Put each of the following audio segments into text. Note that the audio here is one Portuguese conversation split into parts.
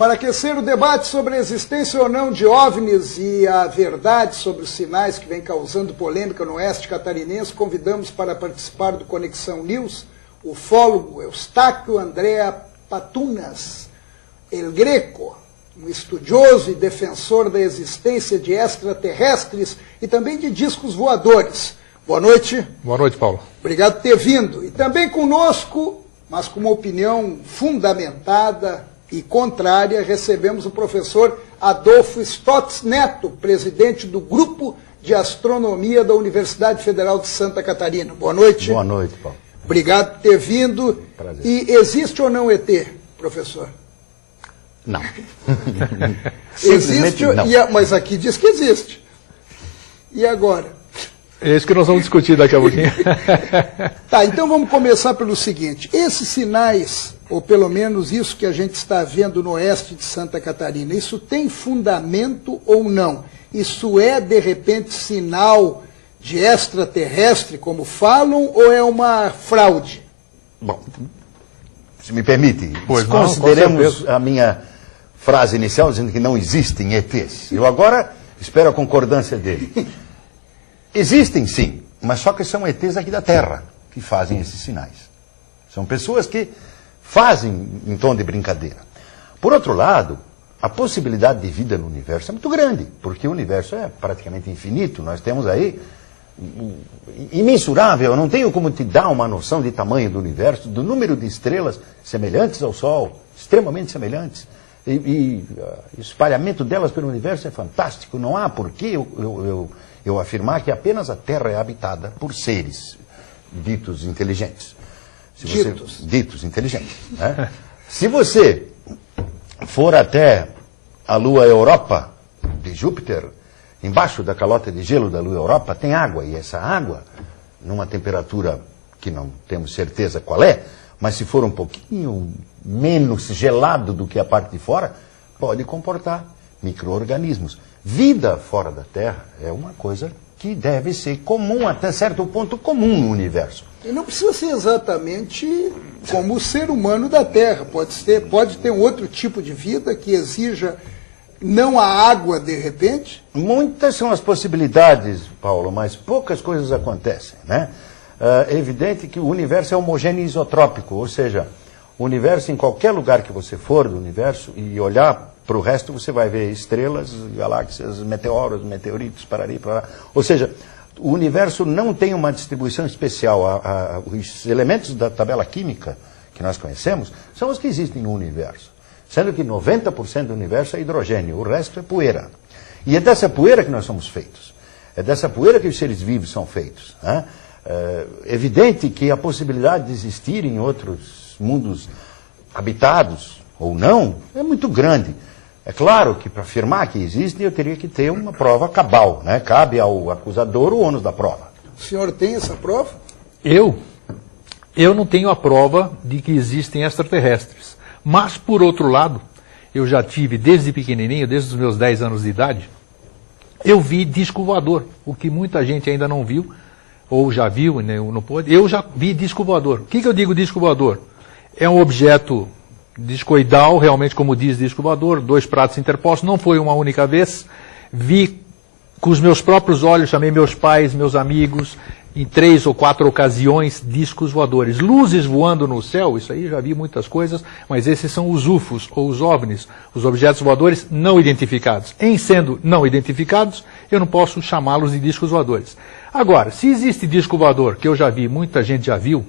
Para aquecer o debate sobre a existência ou não de OVNIs e a verdade sobre os sinais que vem causando polêmica no oeste catarinense, convidamos para participar do Conexão News o ufólogo Eustáquio Andrea Patunas, El Greco, um estudioso e defensor da existência de extraterrestres e também de discos voadores. Boa noite. Boa noite, Paulo. Obrigado por ter vindo. E também conosco, mas com uma opinião fundamentada e contrária, recebemos o professor Adolfo Stotz Neto, presidente do Grupo de Astronomia da Universidade Federal de Santa Catarina. Boa noite. Boa noite, Paulo. Obrigado por ter vindo. Prazer. E existe ou não ET, professor? Não. Existe, não. Mas aqui diz que existe. E agora? É isso que nós vamos discutir daqui a pouquinho. Tá, então vamos começar pelo seguinte. Esses sinais, ou pelo menos isso que a gente está vendo no oeste de Santa Catarina, isso tem fundamento ou não? Isso é, de repente, sinal de extraterrestre, como falam, ou é uma fraude? Bom, se me permite, Pois não, consideremos a minha frase inicial dizendo que não existem ETs. Eu agora espero a concordância dele. Existem sim, mas só que são ETs aqui da Terra que fazem esses sinais. São pessoas que fazem em tom de brincadeira. Por outro lado, a possibilidade de vida no universo é muito grande, porque o universo é praticamente infinito. Nós temos aí imensurável, eu não tenho como te dar uma noção de tamanho do universo, do número de estrelas semelhantes ao Sol, extremamente semelhantes. E o espalhamento delas pelo universo é fantástico. Não há por que eu afirmar que apenas a Terra é habitada por seres ditos inteligentes. Ditos inteligentes. Né? Se você for até a Lua Europa de Júpiter, embaixo da calota de gelo da Lua Europa, tem água. E essa água, numa temperatura que não temos certeza qual é, mas se for um pouquinho menos gelado do que a parte de fora, pode comportar micro-organismos. Vida fora da Terra é uma coisa que deve ser comum, até certo ponto comum no universo. E não precisa ser exatamente como o ser humano da Terra. Pode ter um outro tipo de vida que exija não a água de repente? Muitas são as possibilidades, Paulo, mas poucas coisas acontecem, né? É evidente que o universo é homogêneo e isotrópico, ou seja, o universo, em qualquer lugar que você for do universo e olhar para o resto, você vai ver estrelas, galáxias, meteoros, meteoritos, parari, parará. Ou seja, o universo não tem uma distribuição especial. Os elementos da tabela química que nós conhecemos são os que existem no universo. Sendo que 90% do universo é hidrogênio, o resto é poeira. E é dessa poeira que nós somos feitos. É dessa poeira que os seres vivos são feitos. Né? É evidente que a possibilidade de existir em outros mundos habitados ou não é muito grande. É claro que para afirmar que existem eu teria que ter uma prova cabal, né? Cabe ao acusador o ônus da prova. O senhor tem essa prova? Eu não tenho a prova de que existem extraterrestres. Mas, por outro lado, eu já tive desde pequenininho, desde os meus 10 anos de idade, eu vi disco voador, o que muita gente ainda não viu, ou já viu, né, não pôde. Eu já vi disco voador. O que eu digo disco voador? É um objeto discoidal, realmente como diz disco voador, 2 pratos interpostos, não foi uma única vez. Vi com os meus próprios olhos, chamei meus pais, meus amigos, em 3 ou 4 ocasiões, discos voadores. Luzes voando no céu, isso aí já vi muitas coisas, mas esses são os UFOs, ou os OVNIs, os objetos voadores não identificados. Em sendo não identificados, eu não posso chamá-los de discos voadores. Agora, se existe disco voador, que eu já vi, muita gente já viu,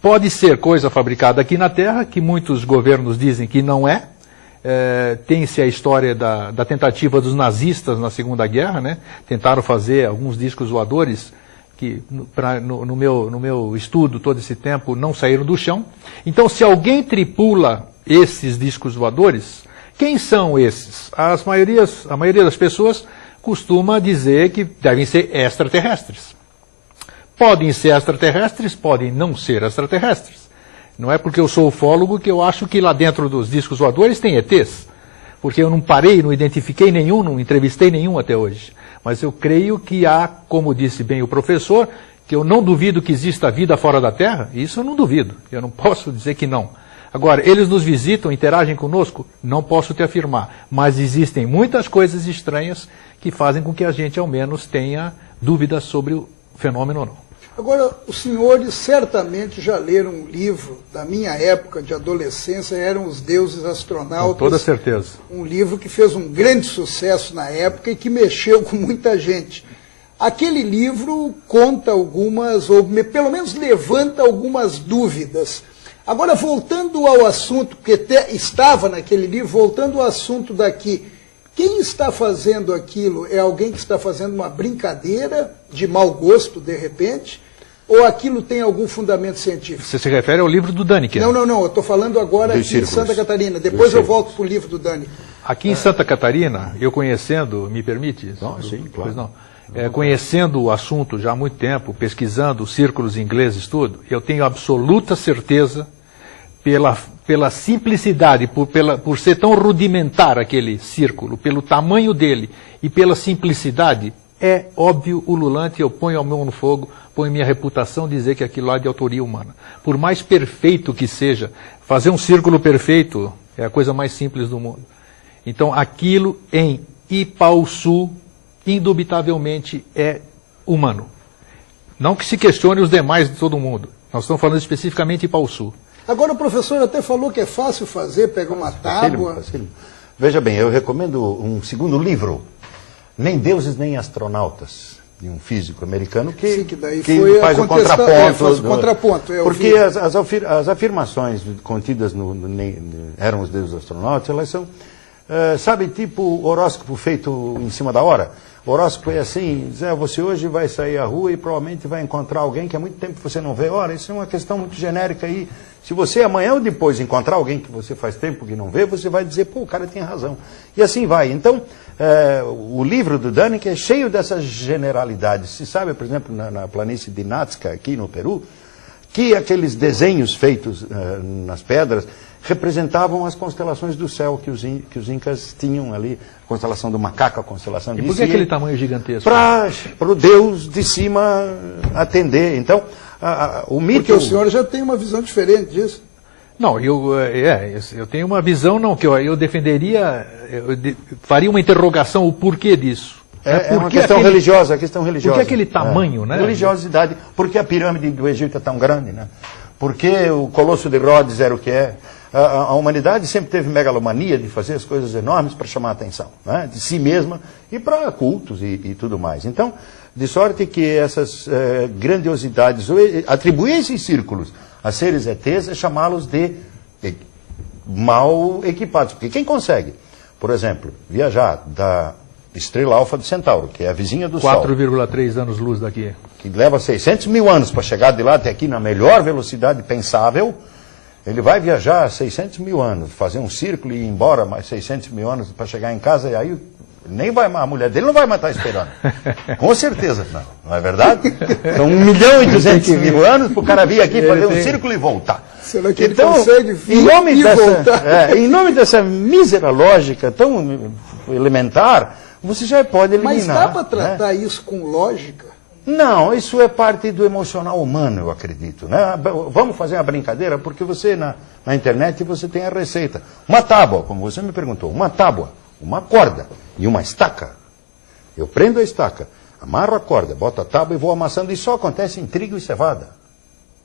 pode ser coisa fabricada aqui na Terra, que muitos governos dizem que não é. Tem-se a história da tentativa dos nazistas na Segunda Guerra, né? Tentaram fazer alguns discos voadores que no meu estudo todo esse tempo não saíram do chão. Então, se alguém tripula esses discos voadores, quem são esses? A maioria das pessoas costuma dizer que devem ser extraterrestres. Podem ser extraterrestres, podem não ser extraterrestres. Não é porque eu sou ufólogo que eu acho que lá dentro dos discos voadores tem ETs. Porque eu não parei, não identifiquei nenhum, não entrevistei nenhum até hoje. Mas eu creio que há, como disse bem o professor, que eu não duvido que exista vida fora da Terra, isso eu não duvido, eu não posso dizer que não. Agora, eles nos visitam, interagem conosco? Não posso te afirmar. Mas existem muitas coisas estranhas que fazem com que a gente, ao menos, tenha dúvidas sobre o fenômeno ou não. Agora, os senhores certamente já leram um livro da minha época de adolescência, eram Os Deuses Astronautas. Com toda certeza. Um livro que fez um grande sucesso na época e que mexeu com muita gente. Aquele livro conta algumas, ou pelo menos levanta algumas dúvidas. Agora, voltando ao assunto, que estava naquele livro, voltando ao assunto daqui, quem está fazendo aquilo é alguém que está fazendo uma brincadeira de mau gosto, de repente, ou aquilo tem algum fundamento científico? Você se refere ao livro do Daniken? Não, eu estou falando agora aqui em Santa Catarina, depois eu volto para o livro do Daniken. Aqui em Santa Catarina, eu conhecendo, me permite? Não, sim, claro. Pois não. Conhecendo o assunto já há muito tempo, pesquisando círculos ingleses, tudo, eu tenho absoluta certeza, pela simplicidade, por ser tão rudimentar aquele círculo, pelo tamanho dele e pela simplicidade, é óbvio, ululante, eu ponho a mão no fogo, ponho minha reputação dizer que aquilo lá é de autoria humana. Por mais perfeito que seja, fazer um círculo perfeito é a coisa mais simples do mundo. Então, aquilo em Ipaussu, indubitavelmente é humano. Não que se questione os demais de todo mundo. Nós estamos falando especificamente de Ipaussu. Agora o professor até falou que é fácil fazer, pega uma tábua. Facílimo. Veja bem, eu recomendo um segundo livro, Nem Deuses Nem Astronautas, de um físico americano que faz o contraponto. Porque as afirmações contidas no Eram os Deuses Astronautas, elas são, sabe, tipo horóscopo feito em cima da hora. O horóscopo é assim, você hoje vai sair à rua e provavelmente vai encontrar alguém que há muito tempo você não vê. Ora, isso é uma questão muito genérica aí. Se você amanhã ou depois encontrar alguém que você faz tempo que não vê, você vai dizer, pô, o cara tem razão. E assim vai. Então, o livro do Daniken é cheio dessas generalidades. Se sabe, por exemplo, na planície de Nazca, aqui no Peru, que aqueles desenhos feitos nas pedras representavam as constelações do céu que os incas tinham ali, a constelação do macaco, a constelação de E por que aquele tamanho gigantesco? Para o Deus de cima atender. Então, o mito... Porque o senhor já tem uma visão diferente disso. Não, eu tenho uma visão, não, que eu defenderia, faria uma interrogação, o porquê disso. É uma questão religiosa, Por que aquele tamanho, né? Religiosidade. Por que a pirâmide do Egito é tão grande, né? Por que o Colosso de Rhodes era o que é? A humanidade sempre teve megalomania de fazer as coisas enormes para chamar a atenção, né? De si mesma e para cultos e tudo mais. Então, de sorte que essas grandiosidades, atribuir esses círculos a seres ETs é chamá-los de mal equipados. Porque quem consegue, por exemplo, viajar da estrela alfa do Centauro, que é a vizinha do Sol, 4,3 anos-luz daqui, que leva 600 mil anos para chegar de lá até aqui na melhor velocidade pensável, ele vai viajar 600 mil anos, fazer um círculo e ir embora mais 600 mil anos para chegar em casa, e aí a mulher dele não vai matar esperando. Com certeza, não é verdade? São 1.200.000 anos para o cara vir aqui fazer um círculo e voltar. Será que ele consegue vir e voltar? Em nome dessa mísera lógica tão elementar, você já pode eliminar. Mas dá para tratar isso com lógica? Não, isso é parte do emocional humano, eu acredito. Né? Vamos fazer uma brincadeira, porque você na internet você tem a receita. Uma tábua, como você me perguntou, uma tábua, uma corda e uma estaca. Eu prendo a estaca, amarro a corda, boto a tábua e vou amassando. Isso só acontece em trigo e cevada.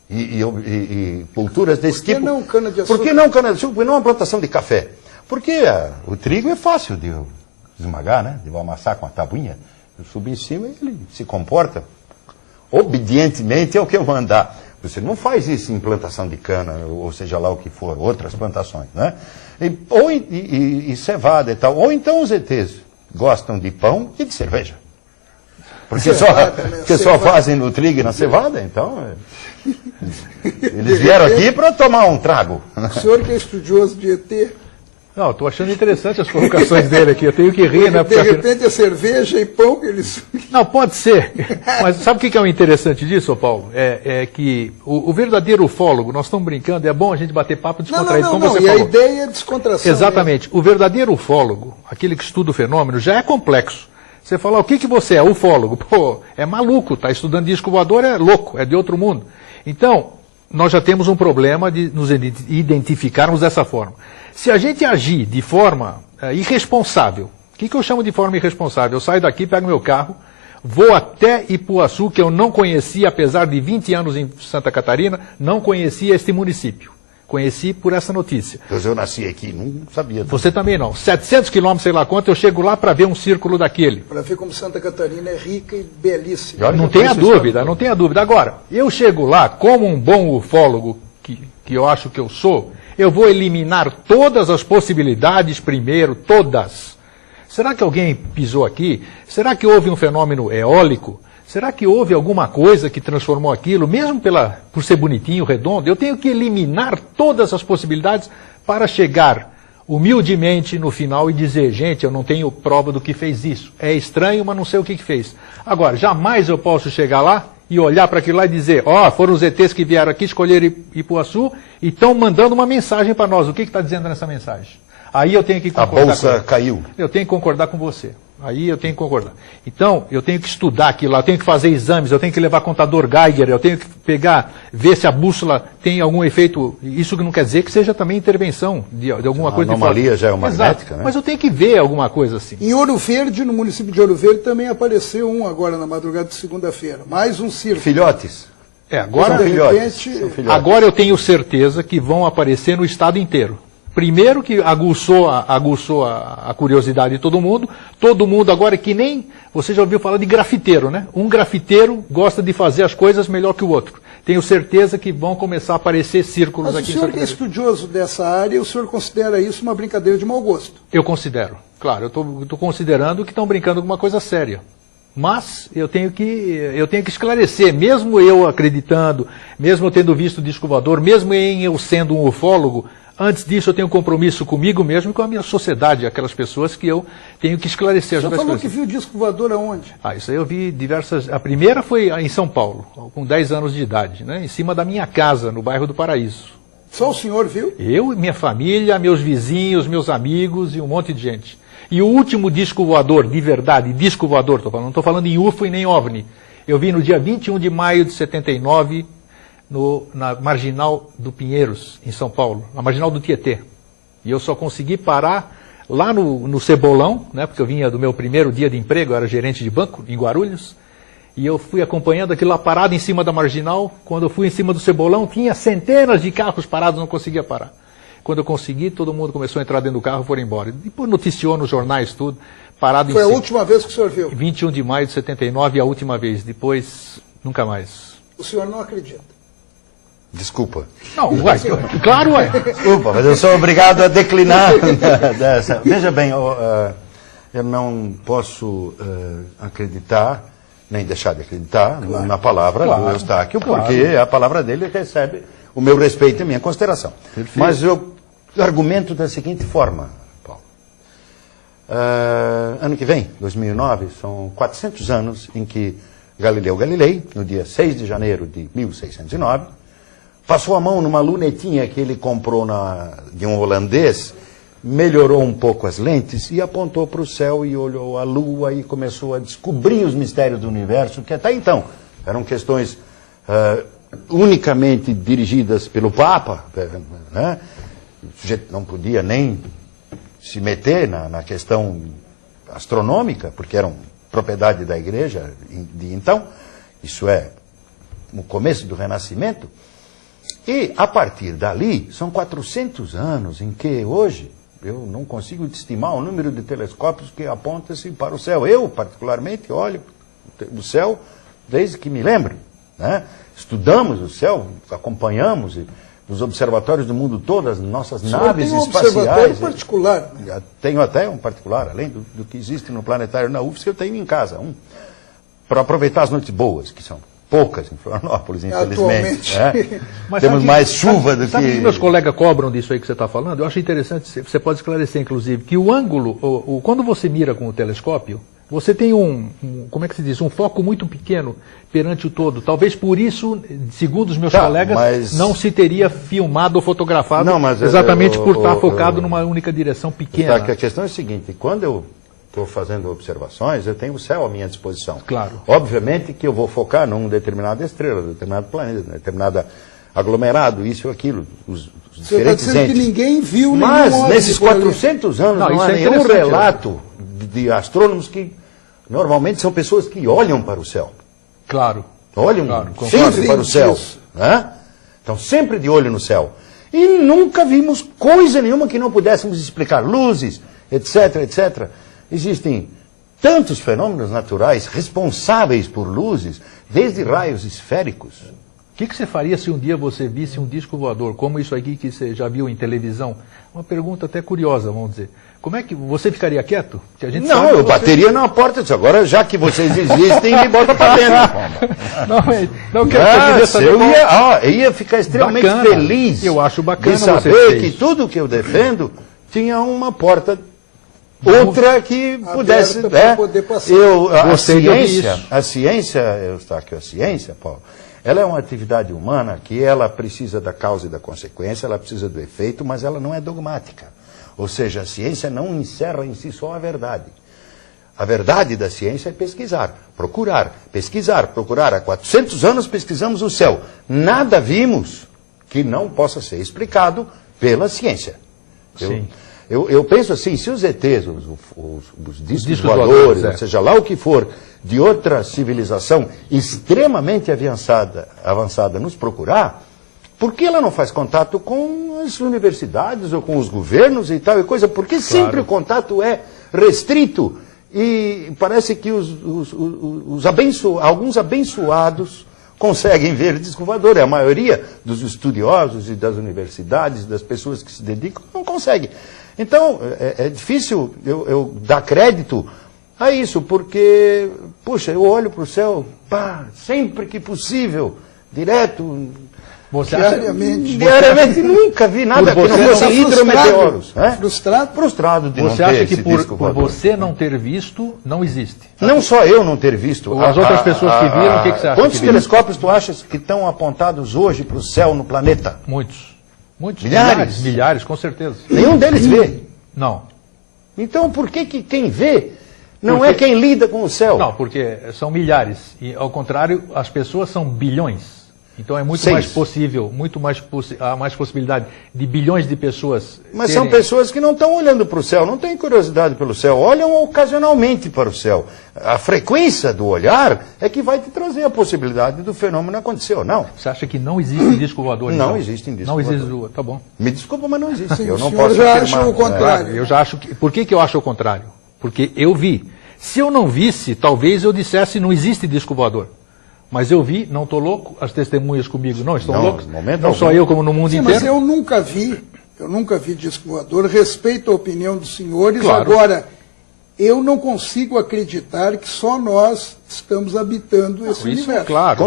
E culturas desse tipo. Por que não cana-de-açúcar? Por que não cana-de-açúcar? Por que não uma plantação de café? Porque o trigo é fácil de esmagar, né? De amassar com a tabuinha. Eu subo em cima e ele se comporta obedientemente ao que eu mandar. Você não faz isso em plantação de cana, ou seja lá o que for, outras plantações, né? E cevada e tal. Ou então os ETs gostam de pão e de cerveja. Porque só fazem no trigo e na cevada, então... Eles vieram aqui para tomar um trago. O senhor que é estudioso de ET... Não, estou achando interessante as colocações dele aqui, eu tenho que rir, né? De repente é cerveja e pão que eles... Não, pode ser. Mas sabe o que é o interessante disso, Paulo? É que o verdadeiro ufólogo, nós estamos brincando, é bom a gente bater papo descontraído, como você falou. E a ideia é descontração. Exatamente. O verdadeiro ufólogo, aquele que estuda o fenômeno, já é complexo. Você fala, o que você é? Ufólogo. Pô, é maluco, está estudando disco voador, é louco, é de outro mundo. Então, nós já temos um problema de nos identificarmos dessa forma. Se a gente agir de forma irresponsável, o que eu chamo de forma irresponsável? Eu saio daqui, pego meu carro, vou até Ipuaçu, que eu não conhecia, apesar de 20 anos em Santa Catarina, não conhecia este município. Conheci por essa notícia. Pois eu nasci aqui, não sabia. Você também não. 700 quilômetros, sei lá quanto, eu chego lá para ver um círculo daquele. Para ver como Santa Catarina é rica e belíssima. Não tenha dúvida, não tenha dúvida. Agora, eu chego lá, como um bom ufólogo que eu acho que eu sou, eu vou eliminar todas as possibilidades primeiro, todas. Será que alguém pisou aqui? Será que houve um fenômeno eólico? Será que houve alguma coisa que transformou aquilo, mesmo por ser bonitinho, redondo? Eu tenho que eliminar todas as possibilidades para chegar humildemente no final e dizer, gente, eu não tenho prova do que fez isso. É estranho, mas não sei o que fez. Agora, jamais eu posso chegar lá e olhar para aquilo lá e dizer, foram os ETs que vieram aqui, escolheram Ipuaçu e estão mandando uma mensagem para nós. O que está dizendo nessa mensagem? Aí eu tenho que concordar. A bolsa caiu. Eu tenho que concordar com você. Aí eu tenho que concordar. Então, eu tenho que estudar aquilo lá, eu tenho que fazer exames, eu tenho que levar contador Geiger, eu tenho que ver se a bússola tem algum efeito. Isso não quer dizer que seja também intervenção de alguma coisa. A anomalia geomagnética, né? Mas eu tenho que ver alguma coisa assim. Em Ouro Verde, no município de Ouro Verde, também apareceu um agora na madrugada de segunda-feira. Mais um círculo. Filhotes. Agora, de repente, agora eu tenho certeza que vão aparecer no estado inteiro. Primeiro que aguçou a curiosidade de todo mundo agora é que nem, você já ouviu falar de grafiteiro, né? Um grafiteiro gosta de fazer as coisas melhor que o outro. Tenho certeza que vão começar a aparecer círculos mas aqui em o senhor Santa que é estudioso dessa área, o senhor considera isso uma brincadeira de mau gosto? Eu considero, claro, eu estou considerando que estão brincando com uma coisa séria. Mas eu tenho que esclarecer, mesmo eu acreditando, mesmo eu tendo visto o disco voador, mesmo eu sendo um ufólogo, antes disso eu tenho um compromisso comigo mesmo e com a minha sociedade, aquelas pessoas que eu tenho que esclarecer. Você falou que viu o disco voador aonde? Isso aí eu vi diversas... A primeira foi em São Paulo, com 10 anos de idade, né, em cima da minha casa, no bairro do Paraíso. Só o senhor viu? Eu, minha família, meus vizinhos, meus amigos e um monte de gente. E o último disco voador, de verdade, disco voador, não estou falando em UFO e nem OVNI. Eu vi no dia 21 de maio de 79, na Marginal do Pinheiros, em São Paulo, na Marginal do Tietê. E eu só consegui parar lá no Cebolão, né, porque eu vinha do meu primeiro dia de emprego, eu era gerente de banco, em Guarulhos, e eu fui acompanhando aquilo lá parado em cima da Marginal. Quando eu fui em cima do Cebolão, tinha centenas de carros parados, não conseguia parar. Quando eu consegui, todo mundo começou a entrar dentro do carro e foram embora. Depois noticiou nos jornais tudo, parado em cima. Foi a última vez que o senhor viu? 21 de maio de 79, a última vez. Depois, nunca mais. O senhor não acredita? Desculpa. Não, uai, claro, uai. Desculpa, mas eu sou obrigado a declinar dessa. Veja bem, eu não posso acreditar, nem deixar de acreditar na palavra do Eustáquio, porque a palavra dele recebe o meu respeito e a minha consideração. Perfeito. Mas eu argumento da seguinte forma, Paulo. Ano que vem, 2009, são 400 anos em que Galileu Galilei, no dia 6 de janeiro de 1609, passou a mão numa lunetinha que ele comprou de um holandês, melhorou um pouco as lentes e apontou para o céu e olhou a lua e começou a descobrir os mistérios do universo, que até então eram questões unicamente dirigidas pelo Papa, né? O sujeito não podia nem se meter na questão astronômica, porque eram propriedade da igreja de então, isso é no começo do Renascimento. E, a partir dali, são 400 anos em que, hoje, eu não consigo estimar o número de telescópios que apontam-se para o céu. Eu, particularmente, olho o céu desde que me lembro, né? Estudamos o céu, acompanhamos nos observatórios do mundo todo as nossas naves espaciais. Tem um observatório particular. Tenho até um particular, além do que existe no planetário na UFSC, eu tenho em casa para aproveitar as noites boas, que são poucas em Florianópolis, infelizmente. Né? Temos mais chuva do que... Sabe que meus colegas cobram disso aí que você está falando? Eu acho interessante, você pode esclarecer, inclusive, que o ângulo, quando você mira com o telescópio, você tem como é que se diz, um foco muito pequeno perante o todo. Talvez por isso, segundo os meus colegas, não se teria filmado ou fotografado, exatamente por estar focado numa única direção pequena. A questão é a seguinte, quando eu estou fazendo observações, eu tenho o céu à minha disposição. Claro. Obviamente que eu vou focar num determinada estrela, determinado planeta, determinada aglomerado, isso e aquilo, os Você está diferentes dizendo que entes. ninguém viu nenhum Mas OVNI nesses por ali. 400 anos Não, não isso há é nenhum interessante, relato de astrônomos que normalmente são pessoas que olham para o céu. Claro. Olham Claro, sempre para o céu. Isso. Né? Estão sempre de olho no céu. E nunca vimos coisa nenhuma que não pudéssemos explicar. Luzes, etc, etc. Existem tantos fenômenos naturais responsáveis por luzes, desde raios esféricos. O que você faria se um dia você visse um disco voador, como isso aqui que você já viu em televisão? Uma pergunta até curiosa, vamos dizer. Como é que você ficaria quieto? Que a gente Não, sabe eu que você... bateria na porta e disse, agora já que vocês existem, me bota para dentro. Não quero saber Eu ia ficar extremamente Bacana. feliz. Eu acho bacana de você saber fez. que tudo que eu defendo tinha uma porta, outra que pudesse. para poder passar. A ciência, Eustáquio, a ciência, Paulo, ela é uma atividade humana que ela precisa da causa e da consequência, ela precisa do efeito, mas ela não é dogmática. Ou seja, a ciência não encerra em si só a verdade. A verdade da ciência é pesquisar, procurar, pesquisar, procurar. Há 400 anos pesquisamos o céu. Nada vimos que não possa ser explicado pela ciência. Sim. Eu penso assim, se os ETs, os discos voadores, voadores, é. ou seja, lá o que for, de outra civilização extremamente avançada nos procurar, por que ela não faz contato com as universidades ou com os governos e tal e coisa? Porque sempre o contato é restrito e parece que alguns abençoados conseguem ver disco voador. A maioria dos estudiosos e das universidades, das pessoas que se dedicam, não consegue. Então, é difícil eu dar crédito a isso, porque, puxa, eu olho para o céu, sempre que possível, direto... Diariamente nunca vi nada que não fosse hidrometeoros. Frustrado? Frustrado de não Você ter acha esse que disco por voador. você não ter visto, não existe? Não só eu não ter visto. As outras pessoas que viram, o que você acha? Quantos telescópios tu achas que estão apontados hoje para o céu no planeta? Muitos. Muitos. Milhares? Milhares, com certeza. Nenhum deles vê. Não. Então por que quem vê não é quem lida com o céu? Não, porque são milhares. E, ao contrário, as pessoas são bilhões. Então é muito mais possível, há mais possibilidade de bilhões de pessoas. Mas são pessoas que não estão olhando para o céu, não têm curiosidade pelo céu, olham ocasionalmente para o céu. A frequência do olhar é que vai te trazer a possibilidade do fenômeno acontecer ou não. Você acha que não existe disco voador? Não então? existe disco Não existe voador. Tá bom. Me desculpa, mas não existe. Sim, eu não o senhor posso já afirmar. acha o contrário. Eu já acho que. Por que eu acho o contrário? Porque eu vi. Se eu não visse, talvez eu dissesse não existe disco voador. Mas eu vi, não estou louco, as testemunhas comigo não estão loucas. Não só eu, como no mundo inteiro. Mas eu nunca vi disco voador, respeito a opinião dos senhores. Claro. Agora, eu não consigo acreditar que só nós estamos habitando esse Isso universo. é claro.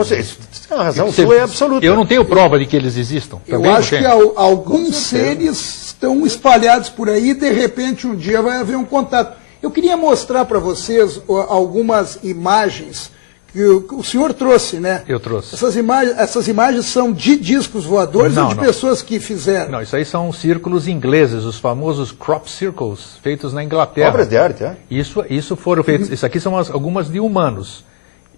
A razão sua é absoluta. Eu não tenho prova de que eles existam. Eu Também acho que alguns seres estão espalhados por aí e de repente um dia vai haver um contato. Eu queria mostrar para vocês algumas imagens que o senhor trouxe, né? Eu trouxe. Essas imagens são de discos voadores ou de pessoas que fizeram? Não, isso aí são círculos ingleses, os famosos crop circles, feitos na Inglaterra. Obras de arte, é? Isso foram feitos. Isso aqui são algumas de humanos.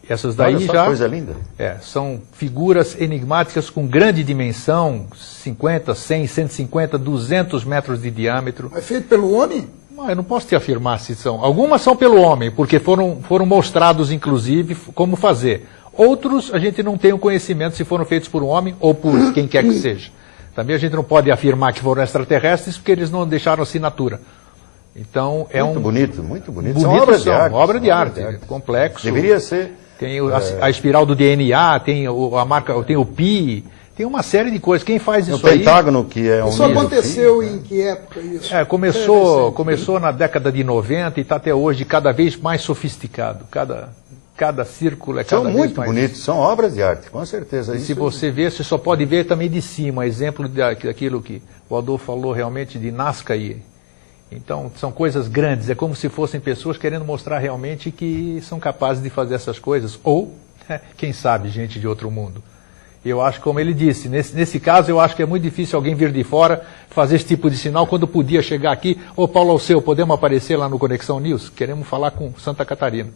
Essas daí Olha só, já. coisa linda. São figuras enigmáticas com grande dimensão, 50, 100, 150, 200 metros de diâmetro. É feito pelo homem? Eu não posso te afirmar se são. Algumas são pelo homem, porque foram mostrados, inclusive, como fazer. Outros, a gente não tem o conhecimento se foram feitos por um homem ou por quem quer que seja. Também a gente não pode afirmar que foram extraterrestres, porque eles não deixaram assinatura. Então, muito bonito, muito bonito. São obras de arte. Obra de arte, complexo. Deveria ser. Tem a espiral do DNA, tem a marca, tem o pi. Tem uma série de coisas. Quem faz isso aí... O pentágono, que é um... Isso aconteceu em que época isso? Começou na década de 90 e está até hoje cada vez mais sofisticado. Cada círculo é cada vez mais... São muito bonitos, são obras de arte, com certeza. E se você ver, você só pode ver também de cima. Exemplo daquilo que o Adolfo falou realmente de Nazca. Então, são coisas grandes. É como se fossem pessoas querendo mostrar realmente que são capazes de fazer essas coisas. Ou, quem sabe, gente de outro mundo. Eu acho, como ele disse, nesse caso eu acho que é muito difícil alguém vir de fora fazer esse tipo de sinal quando podia chegar aqui. Paulo Alceu, podemos aparecer lá no Conexão News? Queremos falar com Santa Catarina.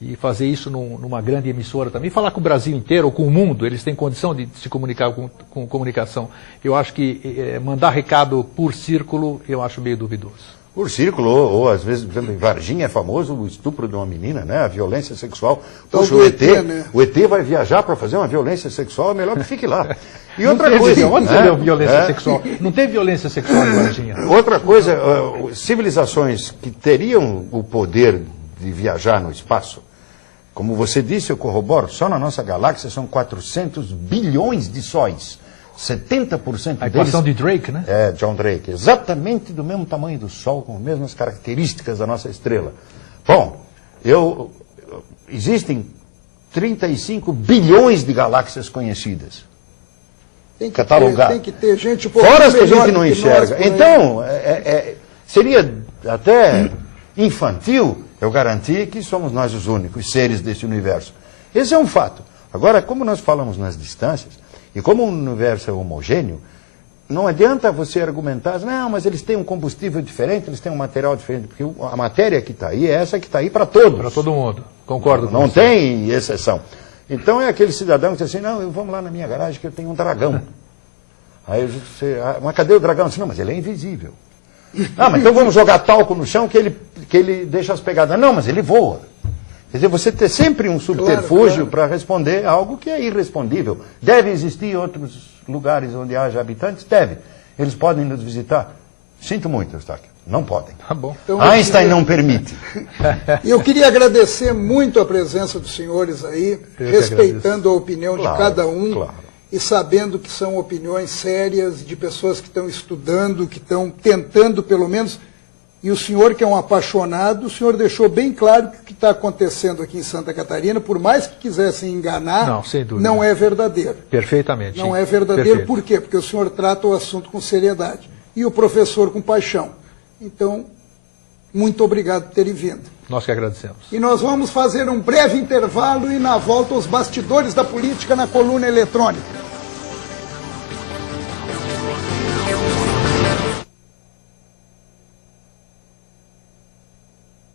e fazer isso numa grande emissora também, falar com o Brasil inteiro ou com o mundo, eles têm condição de se comunicar com comunicação. Eu acho que mandar recado por círculo, eu acho meio duvidoso. Por círculo, ou às vezes, por exemplo, em Varginha é famoso o estupro de uma menina, né? A violência sexual. Poxa, o ET, né? O ET vai viajar para fazer uma violência sexual, é melhor que fique lá. E outra coisa... Onde você deu violência sexual? Não tem violência sexual em Varginha. Outra coisa, civilizações que teriam o poder de viajar no espaço, como você disse, eu corroboro, só na nossa galáxia são 400 bilhões de sóis. 70% a equação de Drake, né? É, John Drake. Exatamente do mesmo tamanho do Sol, com as mesmas características da nossa estrela. Bom, existem 35 bilhões de galáxias conhecidas. Tem que catalogadas. Tem que ter gente um pouco fora as que a gente não que enxerga. Nós, então, seria até infantil eu garantir que somos nós os únicos seres desse universo. Esse é um fato. Agora, como nós falamos nas distâncias, e como o universo é homogêneo, não adianta você argumentar, não, mas eles têm um combustível diferente, eles têm um material diferente, porque a matéria que está aí é essa que está aí para todos. Para todo mundo, concordo com você. Não tem exceção. Então é aquele cidadão que diz assim, não, vamos lá na minha garagem que eu tenho um dragão. Aí você, mas cadê o dragão? Eu disse, não, mas ele é invisível. Ah, mas então vamos jogar talco no chão que ele deixa as pegadas. Não, mas ele voa. Quer dizer, você ter sempre um subterfúgio para responder algo que é irrespondível. Deve existir outros lugares onde haja habitantes? Deve. Eles podem nos visitar? Sinto muito, Eustáquio. Não podem. Tá bom. Então, Einstein não permite. Eu queria agradecer muito a presença dos senhores aí, respeitando a opinião de cada um e sabendo que são opiniões sérias de pessoas que estão estudando, que estão tentando pelo menos... E o senhor, que é um apaixonado, o senhor deixou bem claro que o que está acontecendo aqui em Santa Catarina, por mais que quisessem enganar, não é verdadeiro. Perfeitamente. Não é verdadeiro, por quê? Porque o senhor trata o assunto com seriedade. E o professor com paixão. Então, muito obrigado por terem vindo. Nós que agradecemos. E nós vamos fazer um breve intervalo e na volta os bastidores da política na coluna eletrônica.